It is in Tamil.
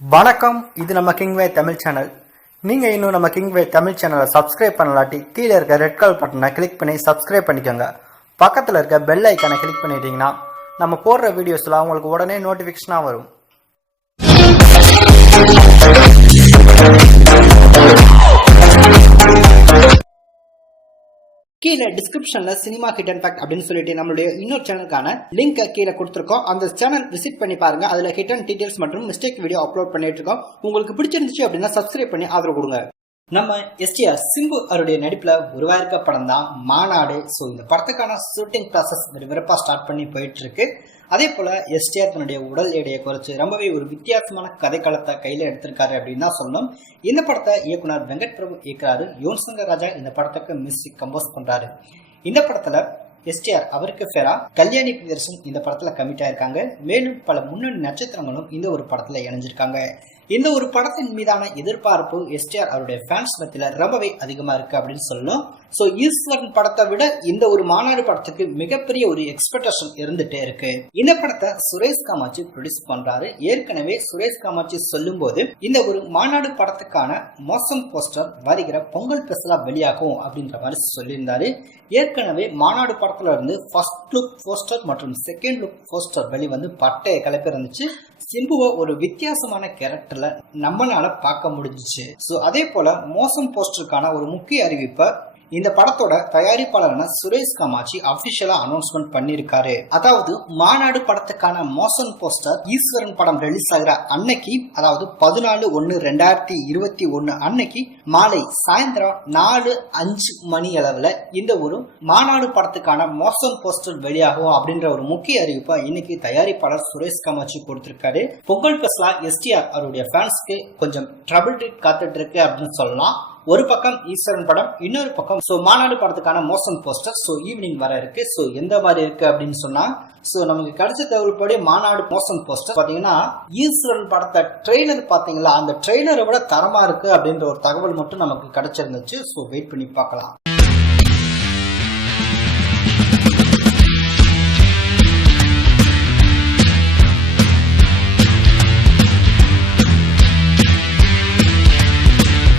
வணக்கம். இது நம்ம கிங்வே தமிழ் சேனல். நீங்கள் இன்னும் நம்ம கிங்வே தமிழ் சேனலை சப்ஸ்கிரைப் பண்ணலாட்டி கீழே இருக்க ரெட் கலர் பட்டனை கிளிக் பண்ணி சப்ஸ்கிரைப் பண்ணிக்கோங்க. பக்கத்தில் இருக்க பெல் ஐக்கானை கிளிக் பண்ணிட்டீங்கன்னா நம்ம போடுற வீடியோஸ்லாம் உங்களுக்கு உடனே நோட்டிஃபிகேஷனாக வரும். கீழே டிஸ்கிரிப்ஷன்ல சினிமா ஹிடன் ஃபேக்ட் அப்படின்னு சொல்லிட்டு நம்மளுடைய இன்னொரு சேனலுக்கான லிங்க் கீழே கொடுத்துருக்கோம். அந்த சேனல் விசிட் பண்ணி பாருங்க. அதுல ஹிடன் டீடைல்ஸ் மற்றும் மிஸ்டேக் வீடியோ அப்லோட் பண்ணிட்டு இருக்கோம். உங்களுக்கு பிடிச்சிருந்துச்சு அப்படின்னா சப்ஸ்கிரைப் பண்ணி ஆதரவு கொடுங்க. நம்ம எஸ்டிஆர் சிம்பு அவருடைய நடிப்புல உருவாயிருக்க படம் தான் மாநாடு. ஸோ இந்த படத்துக்கான ஷூட்டிங் ப்ராசஸ் விறுவிறுப்பா ஸ்டார்ட் பண்ணி போயிட்டு இருக்கு. அதே போல எஸ்டிஆர் தன்னுடைய உடல் எடையை குறைச்சு ரொம்பவே ஒரு வித்தியாசமான கதைக்களத்தை கையில எடுத்திருக்காரு அப்படின்னு தான் சொல்லணும். இந்த படத்தை இயக்குனர் வெங்கட் பிரபு இயக்குறாரு. யுவன் சங்கர் ராஜா இந்த படத்துக்கு மியூசிக் கம்போஸ் பண்றாரு. இந்த படத்துல எஸ்டிஆர் அவருக்கு பேரா கல்யாணி பிரியதர்ஷன் இந்த படத்துல கமிட் ஆயிருக்காங்க. மேலும் பல முன்னணி நட்சத்திரங்களும் இந்த ஒரு படத்துல இணைஞ்சிருக்காங்க. இந்த ஒரு படத்தின் மீதான எதிர்பார்ப்பு எஸ்டிஆர் அவருடைய ஃபேன்ஸ் மத்தியில ரொம்பவே அதிகமா இருக்கு அப்படின்னு சொல்லணும். சோ ஈஸ்வரன் படத்தை விட இந்த ஒரு மாநாடு படத்துக்கு மிகப்பெரிய ஒரு எக்ஸ்பெக்டேஷன் இருந்துட்டே இருக்கு. இந்த படத்தை சுரேஷ் காமாட்சி ப்ரொடியூஸ் பண்றாரு. ஏற்கனவே சுரேஷ் காமாட்சி சொல்லும் போது இந்த ஒரு மாநாடு படத்துக்கான மோசம் போஸ்டர் வருகிற பொங்கல் ஸ்பெஷலா வெளியாகும் அப்படின்ற மாதிரி சொல்லியிருந்தாரு. ஏற்கனவே மாநாடு படத்துல இருந்து ஃபர்ஸ்ட் லுக் போஸ்டர் மற்றும் செகண்ட் லுக் போஸ்டர் வெளி வந்து பட்டைய கலப்பி இருந்துச்சு. சிம்புவை ஒரு வித்தியாசமான கேரக்டர்ல நம்மளால பார்க்க முடிஞ்சிச்சு. சோ அதே போல மோசம் போஸ்டருக்கான ஒரு முக்கிய அறிவிப்பை இந்த படத்தோட தயாரிப்பாளரான சுரேஷ் காமாட்சி அபிஷியலா அனௌன்ஸ்மெண்ட் பண்ணிருக்காரு. அதாவது மாநாடு படத்துக்கான மோசன் போஸ்டர் ஈஸ்வரன் படம் ரிலீஸ் ஆகிற அன்னைக்கு, அதாவது 14/1/2021 அன்னைக்கு மாலை சாயந்தரம் 4:05 மணி அளவுல இந்த ஒரு மாநாடு படத்துக்கான மோசன் போஸ்டர் வெளியாகும் அப்படின்ற ஒரு முக்கிய அறிவிப்பை இன்னைக்கு தயாரிப்பாளர் சுரேஷ் காமாட்சி கொடுத்திருக்காரு. பொங்கல் ஸ்பெஷலா எஸ்டிஆர் அவருடைய ஃபேன்ஸ்க்கு கொஞ்சம் ட்ரபிள் ட்ரீட் காத்துட்டு இருக்கு அப்படின்னு சொல்லலாம். ஒரு பக்கம் ஈஸ்வரன் படம், இன்னொரு பக்கம் மாநாடு படத்துக்கான மோசன் போஸ்டர் ஈவினிங் வர இருக்கு. எந்த மாதிரி இருக்கு அப்படின்னு சொன்னா நமக்கு கிடைச்ச தகவல்படி மாநாடு மோசன் போஸ்டர் பாத்தீங்கன்னா ஈஸ்வரன் படத்தை ட்ரெய்லர் பாத்தீங்களா, அந்த ட்ரெய்லரை விட தரமா இருக்கு அப்படின்ற ஒரு தகவல் மட்டும் நமக்கு கிடைச்சிருந்துச்சு. வெயிட் பண்ணி பார்க்கலாம்.